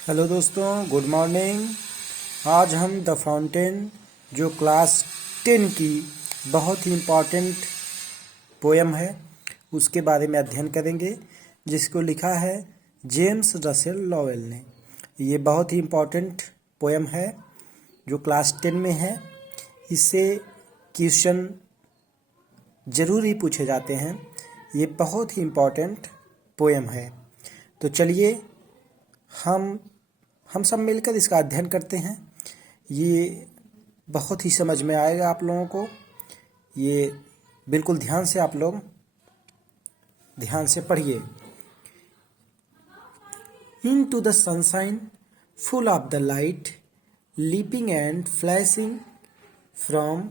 Hello दोस्तों, good morning. आज हम द फाउंटेन जो क्लास 10 की बहुत ही इम्पॉर्टेंट पोएम है उसके बारे में अध्ययन करेंगे, जिसको लिखा है जेम्स रसेल लॉवेल ने। ये बहुत ही इम्पॉर्टेंट पोएम है जो क्लास 10 में है। इससे क्वेश्चन ज़रूर ही पूछे जाते हैं। ये बहुत ही इम्पॉर्टेंट पोएम है। तो चलिए हम सब मिलकर इसका अध्ययन करते हैं। ये बहुत ही समझ में आएगा आप लोगों को। ये बिल्कुल ध्यान से आप लोग ध्यान से पढ़िए। Into the sunshine, full of the light, leaping and flashing from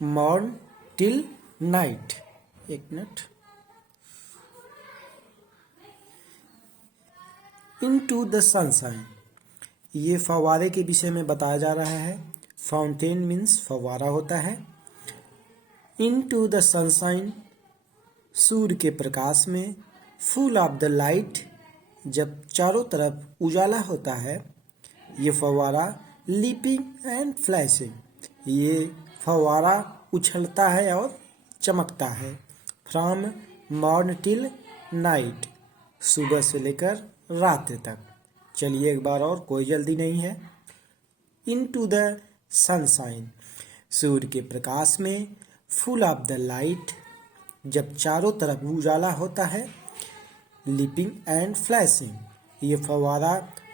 morn till night. एक मिनट। Into the sunshine, ये फव्वारे के विषय में बताया जा रहा है। फाउंटेन मीन्स फव्वारा होता है। Into the sunshine, सूर्य के प्रकाश में। फुल ऑफ द लाइट, जब चारों तरफ उजाला होता है। ये फव्वारा लीपिंग एंड फ्लैशिंग, ये फव्वारा उछलता है और चमकता है। फ्रॉम मॉर्न टिल नाइट, सुबह से लेकर रात तक। चलिए एक बार और, कोई जल्दी नहीं है। इनटू द सनशाइन, सूर्य के प्रकाश में। फुल ऑफ द लाइट, जब चारों तरफ उजाला होता है। लिपिंग एंड फ्लैशिंग, ये फव्वारा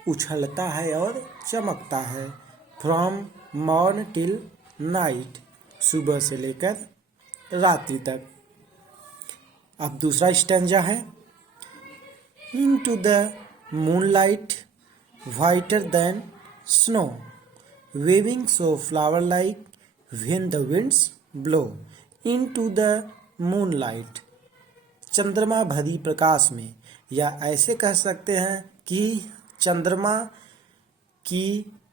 उछलता है और चमकता है। फ्रॉम मॉर्न टिल नाइट, सुबह से लेकर रात्रि तक। अब दूसरा स्टैंजा है। Into the moonlight, whiter than snow, waving so flower like when the winds blow. Into the moonlight, चंद्रमा भरी प्रकाश में, या ऐसे कह सकते हैं कि चंद्रमा की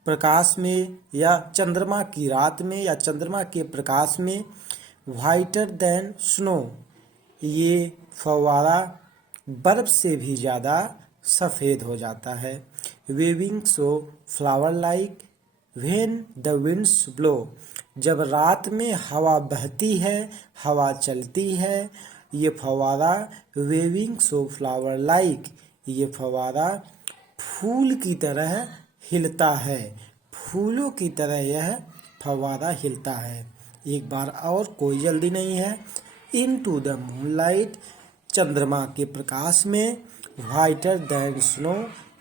प्रकाश में, या चंद्रमा की रात में, या चंद्रमा के प्रकाश में। whiter than snow, ये फव्वारा बर्फ से भी ज़्यादा सफ़ेद हो जाता है। Waving so flower like when the winds blow, जब रात में हवा बहती है, हवा चलती है। ये फव्वारा वेविंग सो फ्लावर लाइक, ये फव्वारा फूल की तरह हिलता है। फूलों की तरह यह फव्वारा हिलता है। एक बार और, कोई जल्दी नहीं है। इनटू द मूनलाइट, चंद्रमा के प्रकाश में। व्हाइटर दैन स्नो,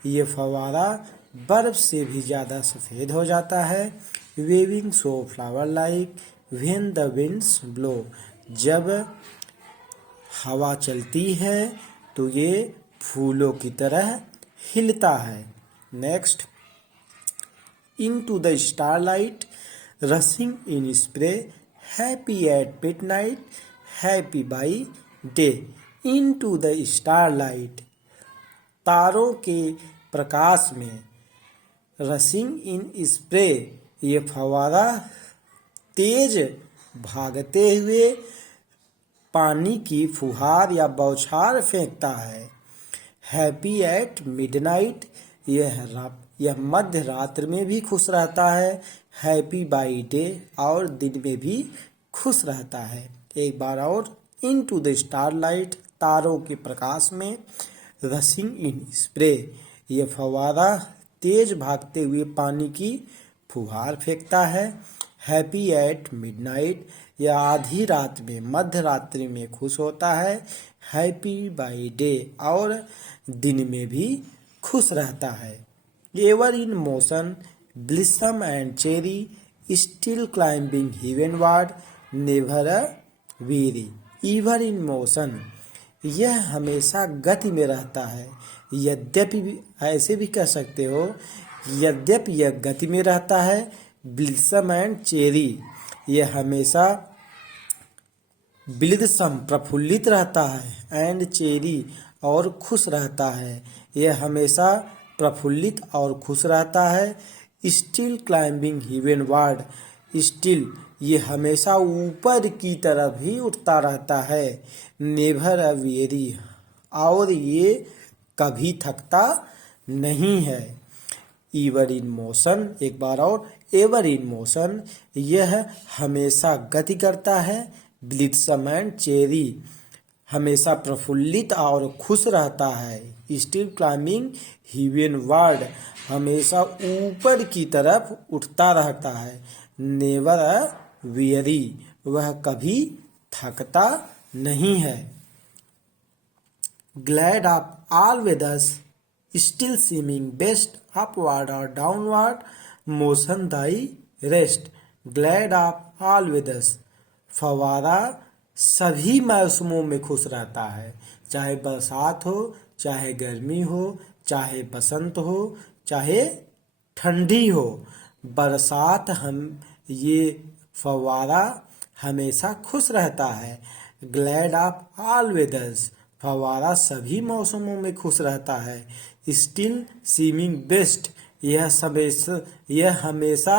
ये फव्वारा बर्फ से भी ज़्यादा सफ़ेद हो जाता है। Waving so flower like when the winds blow, जब हवा चलती है तो ये फूलों की तरह हिलता है। Next, into the starlight, rushing in spray, happy at midnight, happy by day. Into the starlight, तारों के प्रकाश में। रशिंग इन स्प्रे, ये फव्वारा तेज भागते हुए पानी की फुहार या बौछार फेंकता है। हैप्पी एट मिडनाइट, यह मध्य रात्रि में भी खुश रहता है। हैप्पी बाई डे, और दिन में भी खुश रहता है। एक बार और, इनटू द स्टारलाइट, तारों के प्रकाश में। रशिंग इन स्प्रे, ये फव्वारा तेज भागते हुए पानी की फुहार फेंकता है। हैप्पी एट मिडनाइट, यह आधी रात में, मध्य रात्रि में खुश होता है। हैप्पी बाई डे, और दिन में भी खुश रहता है। Ever in motion, blithesome and cheery, still climbing heavenward, never aweary. Ever in motion, यह हमेशा गति में रहता है। यद्यपि, ऐसे भी कह सकते हो, यद्यपि यह गति में रहता है। ब्लिसम एंड चेरी, यह हमेशा ब्लिसम प्रफुल्लित रहता है। एंड चेरी, और खुश रहता है। यह हमेशा प्रफुल्लित और खुश रहता है। स्टिल क्लाइंबिंग हेवनवार्ड, स्टिल, ये हमेशा ऊपर की तरफ ही उठता रहता है। नेवर अ वेरी, और ये कभी थकता नहीं है। एवर इन मोशन, एक बार और, एवर इन मोशन, यह हमेशा गति करता है। ब्लिट्सम एंड चेरी, हमेशा प्रफुल्लित और खुश रहता है। स्टिल क्लाइंबिंग हीवेनवर्ड, हमेशा ऊपर की तरफ उठता रहता है। नेवर वेरी, वह कभी थकता नहीं है। Glad of all weathers, still seeming best, upward or downward motion thy rest. Glad of all weathers, फवारा सभी मौसमों में खुश रहता है, चाहे बरसात हो, चाहे गर्मी हो, चाहे बसंत हो, चाहे ठंडी हो। बरसात हम ये फवारा हमेशा खुश रहता है। ग्लैड ऑफ ऑल वेदर्स, फवारा सभी मौसमों में खुश रहता है। स्टिल सीमिंग बेस्ट, यह हमेशा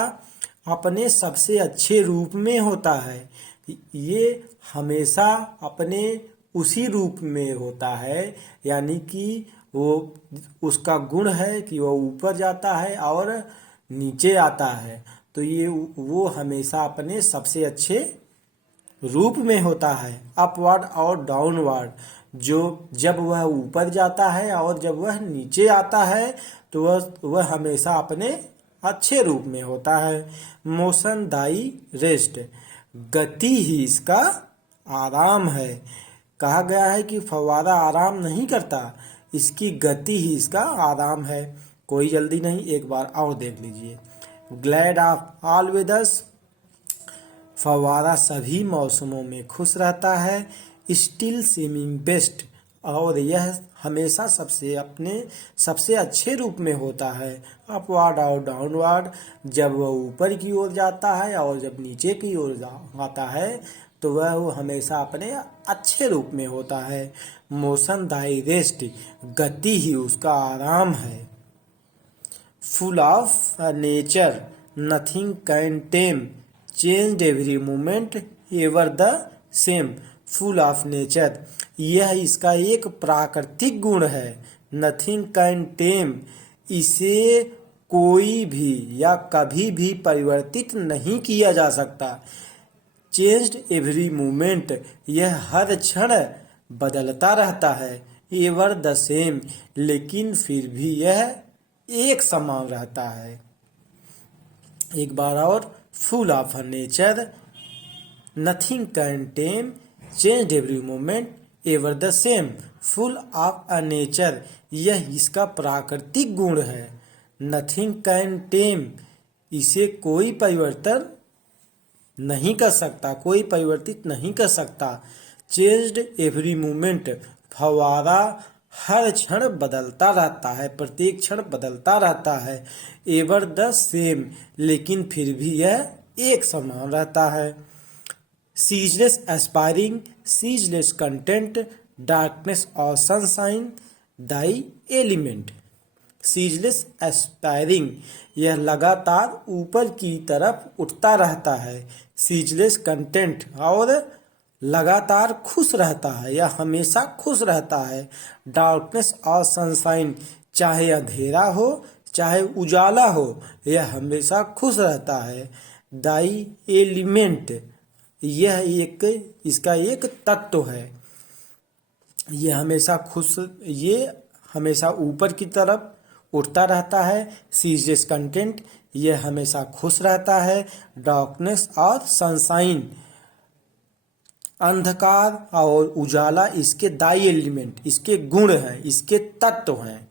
अपने सबसे अच्छे रूप में होता है। ये हमेशा अपने उसी रूप में होता है, यानी कि वो उसका गुण है कि वो ऊपर जाता है और नीचे आता है। तो ये वो हमेशा अपने सबसे अच्छे रूप में होता है। अपवर्ड और डाउनवर्ड, जो जब वह ऊपर जाता है और जब वह नीचे आता है तो वह हमेशा अपने अच्छे रूप में होता है। मोशन दाई रेस्ट, गति ही इसका आराम है। कहा गया है कि फव्वारा आराम नहीं करता, इसकी गति ही इसका आराम है। कोई जल्दी नहीं, एक बार और देख लीजिए। ग्लैड ऑफ ऑल वेदर्स, फव्वारा सभी मौसमों में खुश रहता है। स्टिल सीमिंग बेस्ट, और यह हमेशा सबसे अच्छे रूप में होता है। अपवर्ड और डाउनवर्ड, जब वह ऊपर की ओर जाता है और जब नीचे की ओर आता है तो वह हमेशा अपने अच्छे रूप में होता है। मोशन दाई रेस्ट, गति ही उसका आराम है। Full of nature, nothing can time, change every moment ever the same. Full of nature, यह इसका एक प्राकृतिक गुण है। नथिंग कैन टेम, इसे कोई भी या कभी भी परिवर्तित नहीं किया जा सकता। चेंज्ड एवरी मोमेंट, यह हर क्षण बदलता रहता है। एवर द सेम, लेकिन फिर भी यह एक समान रहता है। एक बार और, full of nature, nothing can time, change every moment ever the same. Full of a nature, यह इसका प्राकृतिक गुण है। नथिंग कैन टेम, इसे कोई परिवर्तन नहीं कर सकता, कोई परिवर्तित नहीं कर सकता। चेंज्ड एवरी मोमेंट, फव्वारा हर क्षण बदलता रहता है, प्रत्येक क्षण बदलता रहता है। एवर द सेम, लेकिन फिर भी यह एक समान रहता है। Ceaseless aspiring, ceaseless content, darkness और सनशाइन दाई एलिमेंट। सीजलेस एस्पायरिंग, यह लगातार ऊपर की तरफ उठता रहता है। सीजलेस कंटेंट, और लगातार खुश रहता है या हमेशा खुश रहता है। डार्कनेस और सनशाइन, चाहे अंधेरा हो चाहे उजाला हो, यह हमेशा खुश रहता है। दाई एलिमेंट, यह इसका एक तत्व है। ये हमेशा ऊपर की तरफ उठता रहता है। सीजलेस कंटेंट, यह हमेशा खुश रहता है। डार्कनेस और सनशाइन, अंधकार और उजाला इसके दाई एलिमेंट, इसके गुण हैं, इसके तत्व हैं।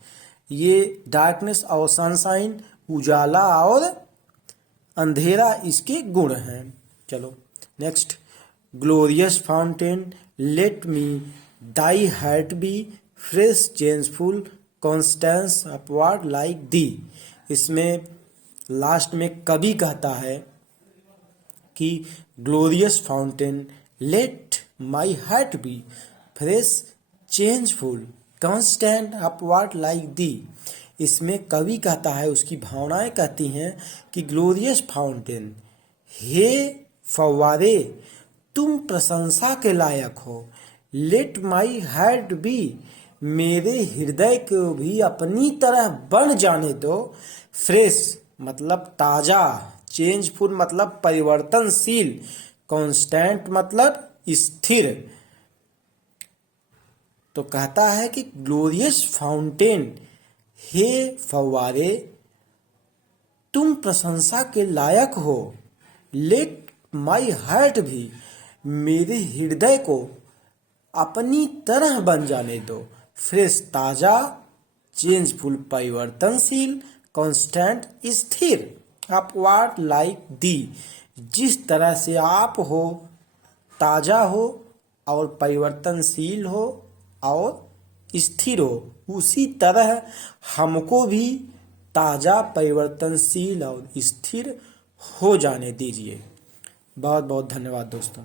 ये डार्कनेस और सनशाइन, उजाला और अंधेरा इसके गुण हैं। चलो next. Glorious fountain, let me thy heart be, fresh changeful constants upward like thee. इसमें लास्ट में कवि कहता है कि glorious fountain, let my heart be, fresh changeful constant upward like thee. इसमें कवि कहता है, उसकी भावनाएं कहती हैं कि ग्लोरियस फाउंटेन, हे फव्वारे, तुम प्रशंसा के लायक हो। लेट माई हार्ट बी, मेरे हृदय को भी अपनी तरह बन जाने दो। फ्रेश मतलब ताजा, चेंजफुल मतलब परिवर्तनशील, कांस्टेंट मतलब स्थिर। तो कहता है कि ग्लोरियस फाउंटेन, हे फव्वारे, तुम प्रशंसा के लायक हो। लेट माई हार्ट भी, मेरे हृदय को अपनी तरह बन जाने दो। फ्रेश ताजा, चेंजफुल परिवर्तनशील, कांस्टेंट स्थिर। अपवार्ड लाइक दी, जिस तरह से आप हो, ताजा हो और परिवर्तनशील हो और स्थिर हो, उसी तरह हमको भी ताजा, परिवर्तनशील और स्थिर हो जाने दीजिए। बहुत बहुत धन्यवाद दोस्तों।